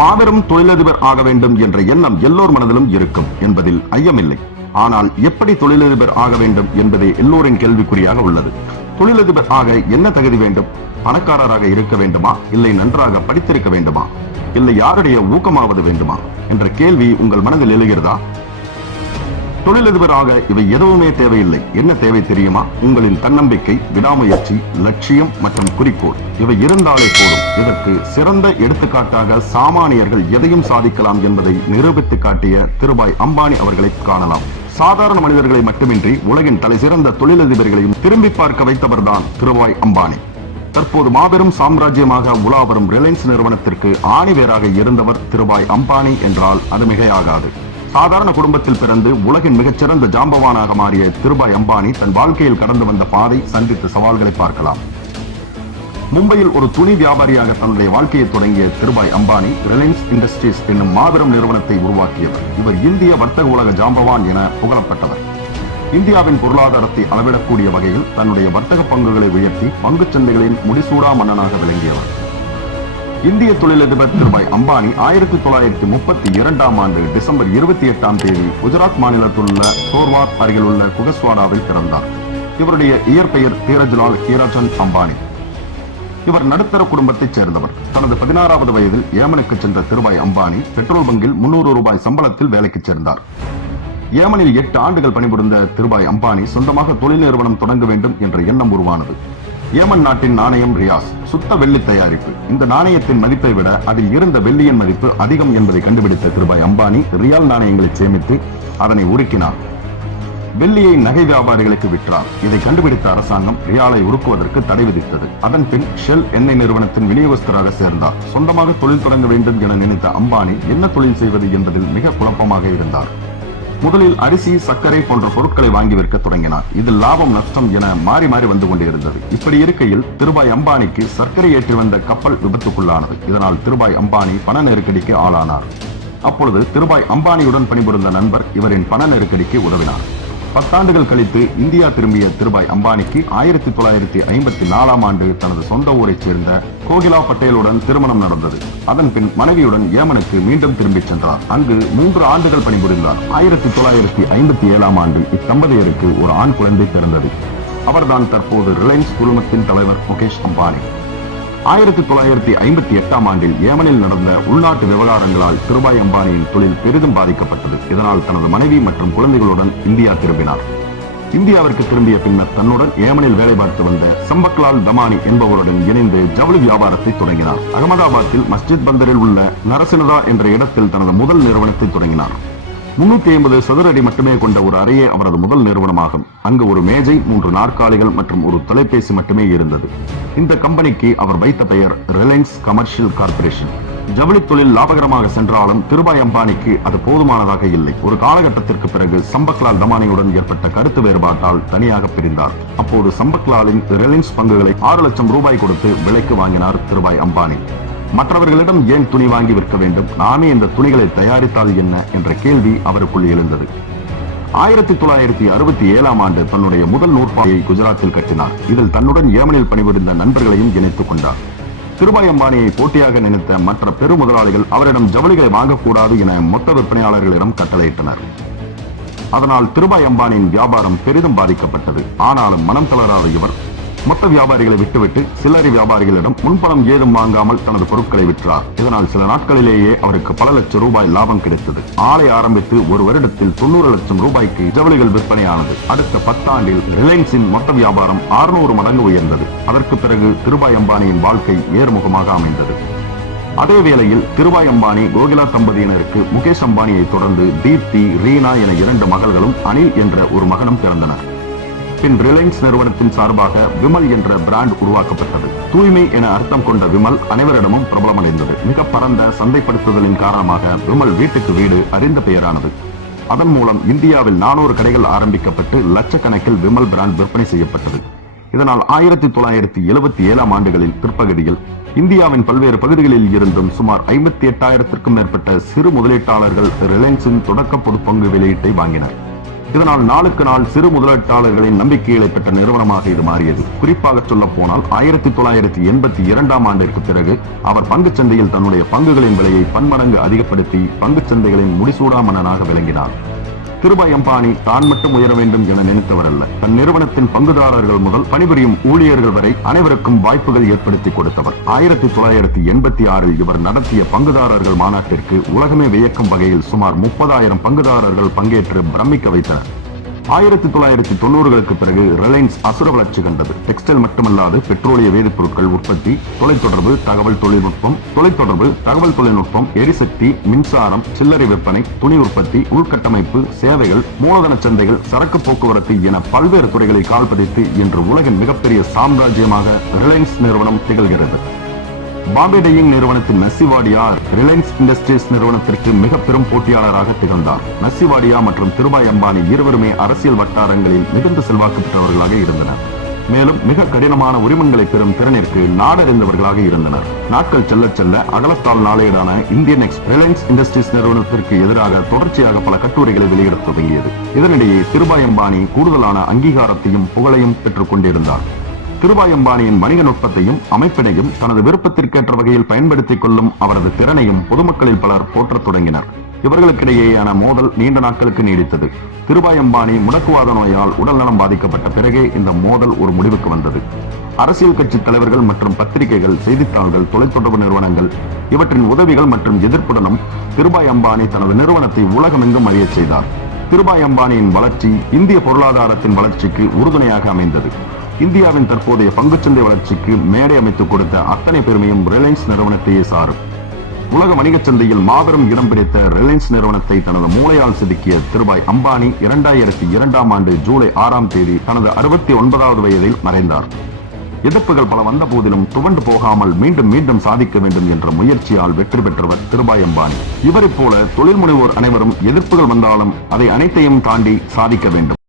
மாபெரும் தொழிலதிபர் ஆக வேண்டும் என்ற எண்ணம் எல்லோர் மனதிலும் இருக்கும் என்பதில் ஐயமில்லை. ஆனால் எப்படி தொழிலதிபர் ஆக வேண்டும் என்பதே எல்லோரின் கேள்விக்குறியாக உள்ளது. தொழிலதிபர் ஆக என்ன தகுதி வேண்டும்? பணக்காரராக இருக்க வேண்டுமா, இல்லை நன்றாக படித்திருக்க வேண்டுமா, இல்லை யாருடைய ஊக்கமாவது வேண்டுமா என்ற கேள்வி உங்கள் மனதில் எழுகிறதா? தொழிலதிபராக இவை எதுவுமே தேவையில்லை. என்ன தேவை தெரியுமா? உங்களின் தன்னம்பிக்கை, விடாமுயற்சி, லட்சியம் மற்றும் குறிக்கோள் இவை இருந்தாலே போதும். இதற்கு சிறந்த எடுத்துக்காட்டாக சாமானியர்கள் எதையும் சாதிக்கலாம் என்பதை நிரூபித்து காட்டிய திருபாய் அம்பானி அவர்களை காணலாம். சாதாரண மனிதர்களை மட்டுமின்றி உலகின் தலை சிறந்த தொழிலதிபர்களையும் திரும்பி பார்க்க வைத்தவர்தான் திருபாய் அம்பானி. தற்போது மாபெரும் சாம்ராஜ்யமாக உலாவரும் ரிலையன்ஸ் நிறுவனத்திற்கு ஆணிவேராக இருந்தவர் திருபாய் அம்பானி என்றால் அது மிகையாகாது. சாதாரண குடும்பத்தில் பிறந்து உலகின் மிகச்சிறந்த ஜாம்பவானாக மாறிய திருபாய் அம்பானி தன் வாழ்க்கையில் கடந்து வந்த பாதை, சந்தித்த சவால்களை பார்க்கலாம். மும்பையில் ஒரு துணி வியாபாரியாக தன்னுடைய வாழ்க்கையை தொடங்கிய திருபாய் அம்பானி ரிலையன்ஸ் இண்டஸ்ட்ரீஸ் என்னும் மாபெரும் நிறுவனத்தை உருவாக்கியவர். இவர் இந்திய வர்த்தக உலக ஜாம்பவான் என புகழப்பட்டவர். இந்தியாவின் பொருளாதாரத்தை அளவிடக்கூடிய வகையில் தன்னுடைய வர்த்தக பங்குகளை உயர்த்தி பங்குச் சந்தைகளின் முடிசூடா மன்னனாக விளங்கியவர். இந்திய தொழிலதிபர் திருபாய் அம்பானி 1932ஆம் ஆண்டு டிசம்பர் 28ஆம் தேதி குஜராத் மாநிலத்தில் உள்ள சோர்வாத் அருகில் உள்ள குகஸ்வாடாவில் பிறந்தார். இவருடைய இயற்பெயர் தீரஜ்லால் ஹீராசந்த் அம்பானி. இவர் நடுத்தர குடும்பத்தைச் சேர்ந்தவர். தனது 16வது வயதில் ஏமனுக்கு சென்ற திருபாய் அம்பானி பெட்ரோல் பங்கில் 300 ரூபாய் சம்பளத்தில் வேலைக்கு சேர்ந்தார். ஏமனில் 8 ஆண்டுகள் பணிபுரிந்த திருபாய் அம்பானி சொந்தமாக தொழில் நிறுவனம் தொடங்க வேண்டும் என்ற எண்ணம் உருவானது. ஏமன் நாட்டின் நாணயம் ரியாஸ் சுத்த வெள்ளி தயாரிப்பு. இந்த நாணயத்தின் மதிப்பை விட அதில் இருந்த வெள்ளியின் மதிப்பு அதிகம் என்பதை கண்டுபிடித்த திருபாய் அம்பானி ரியால் நாணயங்களை சேமித்து அதனை உருக்கினார். வெள்ளியை நகை வியாபாரிகளுக்கு விற்றார். இதை கண்டுபிடித்த அரசாங்கம் ரியாலை உருக்குவதற்கு தடை விதித்தது. அதன் பின் ஷெல் எண்ணெய் நிறுவனத்தின் விநியோகஸ்தராக சேர்ந்தார். சொந்தமாக தொழில் தொடங்க வேண்டும் என நினைத்த அம்பானி என்ன தொழில் செய்வது என்பதில் மிக குழப்பமாக இருந்தார். முதலில் அரிசி, சர்க்கரை போன்ற பொருட்களை வாங்கி விற்க தொடங்கினார். இதில் லாபம் நஷ்டம் என மாறி மாறி வந்து கொண்டிருந்தது. இப்படி இருக்கையில் திருபாய் அம்பானிக்கு சர்க்கரை ஏற்றி வந்த கப்பல் விபத்துக்குள்ளானது. இதனால் திருபாய் அம்பானி பண நெருக்கடிக்கு ஆளானார். அப்பொழுது திருபாய் அம்பானியுடன் பணிபுரிந்த நண்பர் இவரின் பண நெருக்கடிக்கு உதவினார். 10 ஆண்டுகள் கழித்து இந்தியா திரும்பிய திருபாய் அம்பானிக்கு 1954ஆம் ஆண்டு தனது சொந்த ஊரைச் சேர்ந்த கோகிலா பட்டேலுடன் திருமணம் நடந்தது. அதன் பின் மனைவியுடன் ஏமனுக்கு மீண்டும் திரும்பிச் சென்றார். அங்கு 3 ஆண்டுகள் பணிபுரிந்தார். 1957ஆம் ஆண்டில் இத்தம்பதியருக்கு ஒரு ஆண் குழந்தை பிறந்தது. அவர்தான் தற்போது ரிலையன்ஸ் குழுமத்தின் தலைவர் முகேஷ் அம்பானி. 1958ஆம் ஆண்டில் ஏமனில் நடந்த உள்நாட்டு விவகாரங்களால் திருபாய் அம்பானியின் தொழில் பெரிதும் பாதிக்கப்பட்டது. இதனால் தனது மனைவி மற்றும் குழந்தைகளுடன் இந்தியா திரும்பினார். இந்தியாவிற்கு திரும்பிய பின்னர் தன்னுடன் ஏமனில் வேலை பார்த்து வந்த சம்பக்லால் தமானி என்பவருடன் இணைந்து ஜவுளி வியாபாரத்தை தொடங்கினார். அகமதாபாத்தில் மஸ்ஜித் பந்தரில் உள்ள நரசினதா என்ற இடத்தில் தனது முதல் நிறுவனத்தை தொடங்கினார். 350 சதுர அடி மட்டுமே கொண்ட ஒரு அறையே அவரது முதல் நிறுவனமாகும். அங்கு ஒரு மேஜை, 3 நாற்காலிகள் மற்றும் ஒரு தொலைபேசி மட்டுமே இருந்தது. இந்த கம்பெனிக்கு அவர் வைத்த பெயர் ரிலையன்ஸ் கமர்ஷியல் கார்பரேஷன். ஜவுளி தொழில் லாபகரமாக சென்றாலும் திருபாய் அம்பானிக்கு அது போதுமானதாக இல்லை. ஒரு காலகட்டத்திற்கு பிறகு சம்பக்லால் தமானியுடன் ஏற்பட்ட கருத்து வேறுபாட்டால் தனியாக பிரிந்தார். அப்போது சம்பக்லாலின் ரிலையன்ஸ் பங்குகளை 6 லட்சம் ரூபாய் கொடுத்து விலைக்கு வாங்கினார் திருபாய் அம்பானி. மற்றவர்களிடம் ஏன் துணி வாங்கி விற்க வேண்டும், நாமே இந்த துணிகளை தயாரித்தால் என்ன என்ற கேள்வி அவருக்குள் எழுந்தது. 1967ஆம் ஆண்டு தன்னுடைய முதல் நூற்பாயை குஜராத்தில் கட்டினார். இதில் தன்னுடன் ஏமனில் பணிபுரிந்த நண்பர்களையும் இணைத்துக் கொண்டார். திருபாய் அம்பானியை போட்டியாக நினைத்த மற்ற பெரு முதலாளிகள் அவரிடம் ஜவுளிகளை வாங்கக்கூடாது என மொத்த விற்பனையாளர்களிடம் கட்டளையிட்டனர். அதனால் திருபாய் அம்பானியின் வியாபாரம் பெரிதும் பாதிக்கப்பட்டது. ஆனாலும் மனம் தளராத இவர் மொத்த வியாபாரிகளை விட்டுவிட்டு சில்லறை வியாபாரிகளிடம் முன்பணம் ஏதும் வாங்காமல் தனது பொருட்களை விற்றார். இதனால் சில நாட்களிலேயே அவருக்கு பல லட்சம் ரூபாய் லாபம் கிடைத்தது. ஆலை ஆரம்பித்து ஒரு வருடத்தில் 90 லட்சம் ரூபாய்க்கு ஜவுளிகள் விற்பனையானது. அடுத்த 10 ஆண்டில் ரிலையன்ஸின் மொத்த வியாபாரம் 600 மடங்கு உயர்ந்தது. அதற்கு பிறகு திருபாய் அம்பானியின் வாழ்க்கை ஏர்முகமாக அமைந்தது. அதே வேளையில் திருபாய் அம்பானி, கோகிலா தம்பதியினருக்கு முகேஷ் அம்பானியை தொடர்ந்து தீப்தி, ரீனா என 2 மகள்களும் அனில் என்ற ஒரு மகனும் பிறந்தனர். பின் ரிலையன்ஸ் நிறுவனத்தின் சார்பாக விமல் என்ற பிராண்ட் உருவாக்கப்பட்டது. தூய்மை என அர்த்தம் கொண்ட விமல் அனைவரிடமும் பிரபலமடைந்தது. மிக பரந்த சந்தைப்படுத்துதலின் காரணமாக விமல் வீட்டுக்கு வீடு அறிந்த பெயரானது. அதன் மூலம் இந்தியாவில் 400 கடைகள் ஆரம்பிக்கப்பட்டு லட்சக்கணக்கில் விமல் பிராண்ட் விற்பனை செய்யப்பட்டது. இதனால் 1977ஆம் ஆண்டுகளில் பிற்பகுதியில் இந்தியாவின் பல்வேறு பகுதிகளில் இருந்தும் சுமார் 58,000க்கும் மேற்பட்ட சிறு முதலீட்டாளர்கள் ரிலையன்ஸின் தொடக்க பொது பங்கு வெளியீட்டை வாங்கினர். இதனால் நாளுக்கு நாள் சிறு முதலீட்டாளர்களின் நம்பிக்கைகளை பெற்ற நிறுவனமாக இது மாறியது. குறிப்பாக சொல்ல போனால் 1982ஆம் ஆண்டிற்கு பிறகு அவர் பங்குச் சந்தையில் தன்னுடைய பங்குகளின் விலையை பன்மடங்கு அதிகப்படுத்தி பங்குச் சந்தைகளின் முடிசூடா மன்னனாக விளங்கினார். திருபாய் அம்பானி தான் மட்டும் உயர வேண்டும் என நினைத்தவர் அல்ல. தன் நிறுவனத்தின் பங்குதாரர்கள் முதல் பணிபுரியும் ஊழியர்கள் வரை அனைவருக்கும் வாய்ப்புகள் ஏற்படுத்தி கொடுத்தவர். 1986இல் இவர் நடத்திய பங்குதாரர்கள் மாநாட்டிற்கு உலகமே வியக்கும் வகையில் சுமார் 30,000 பங்குதாரர்கள் பங்கேற்று பிரமிக்க வைத்தனர். 1990களுக்கு பிறகு ரிலையன்ஸ் அசுர வளர்ச்சி கண்டது. டெக்ஸ்டைல் மட்டுமல்லாது பெட்ரோலிய வேதிப்பொருட்கள் உற்பத்தி, தொலைத்தொடர்பு, தகவல் தொழில்நுட்பம், எரிசக்தி, மின்சாரம், சில்லறை விற்பனை, துணி உற்பத்தி, உள்கட்டமைப்பு, சேவைகள், மூலதன சந்தைகள், சரக்கு போக்குவரத்து என பல்வேறு துறைகளில் கால்பதித்து இன்று உலகின் மிகப்பெரிய சாம்ராஜ்யமாக ரிலையன்ஸ் நிறுவனம் திகழ்கிறது. பாம்பே டையிங் நிறுவனத்தின் நசிவாடியா ரிலையன்ஸ் இண்டஸ்ட்ரீஸ் நிறுவனத்திற்கு மிக பெரும் போட்டியாளராக திகழ்ந்தார். நசிவாடியா மற்றும் திருபாய் அம்பானி இருவருமே அரசியல் வட்டாரங்களில் மிகுந்த செல்வாக்கு பெற்றவர்களாக இருந்தனர். மேலும் மிக கடினமான உரிமங்களை பெறும் திறனிற்கு நாடறிந்தவர்களாக இருந்தனர். நாட்கள் செல்ல செல்ல அகலத்தால் நாளேடான இந்தியன் ரிலையன்ஸ் இண்டஸ்ட்ரீஸ் நிறுவனத்திற்கு எதிராக தொடர்ச்சியாக பல கட்டுரைகளை வெளியிட தொடங்கியது. இதனிடையே திருபாய் அம்பானி கூடுதலான அங்கீகாரத்தையும் புகழையும் பெற்றுக் கொண்டிருந்தார். திருபாய் அம்பானியின் வணிக நுட்பத்தையும் அமைப்பினையும் தனது விருப்பத்திற்கேற்ற வகையில் பயன்படுத்திக் கொள்ளும் அவரது திறனையும் பொதுமக்களில் பலர் போற்றத் தொடங்கினர். இவர்களுக்கிடையேயான மோதல் நீண்ட நாட்களுக்கு நீடித்தது. திருபாய் அம்பானி முடக்குவாத நோயால் உடல்நலம் பாதிக்கப்பட்ட பிறகே இந்த மோதல் ஒரு முடிவுக்கு வந்தது. அரசியல் கட்சி தலைவர்கள் மற்றும் பத்திரிகைகள், செய்தித்தாள்கள், தொலைத்தொடர்பு நிறுவனங்கள் இவற்றின் உதவிகள் மற்றும் எதிர்ப்புடனும் திருபாய் அம்பானி தனது நிறுவனத்தை உலகமெங்கும் அறியச் செய்தார். திருபாய் அம்பானியின் வளர்ச்சி இந்திய பொருளாதாரத்தின் வளர்ச்சிக்கு உறுதுணையாக அமைந்தது. இந்தியாவின் தற்போதைய பங்குச்சந்தை வளர்ச்சிக்கு மேடை அமைத்துக் கொடுத்த அத்தனை பெருமையும் ரிலையன்ஸ் நிறுவனத்தையே சாரும். உலக வணிகச் சந்தையில் மாபெரும் இடம் பிடித்த ரிலையன்ஸ் நிறுவனத்தை தனது மூளையால் செதுக்கிய திருபாய் அம்பானி 2002ஆம் ஆண்டு ஜூலை 6ஆம் தேதி தனது 69வது வயதில் மறைந்தார். எதிர்ப்புகள் பல வந்த போதிலும் துவண்டு போகாமல் மீண்டும் மீண்டும் சாதிக்க வேண்டும் என்ற முயற்சியால் வெற்றி பெற்றவர் திருபாய் அம்பானி. இவரைப் போல தொழில் முனைவோர் அனைவரும் எதிர்ப்புகள் வந்தாலும் அதை அனைத்தையும் தாண்டி சாதிக்க வேண்டும்.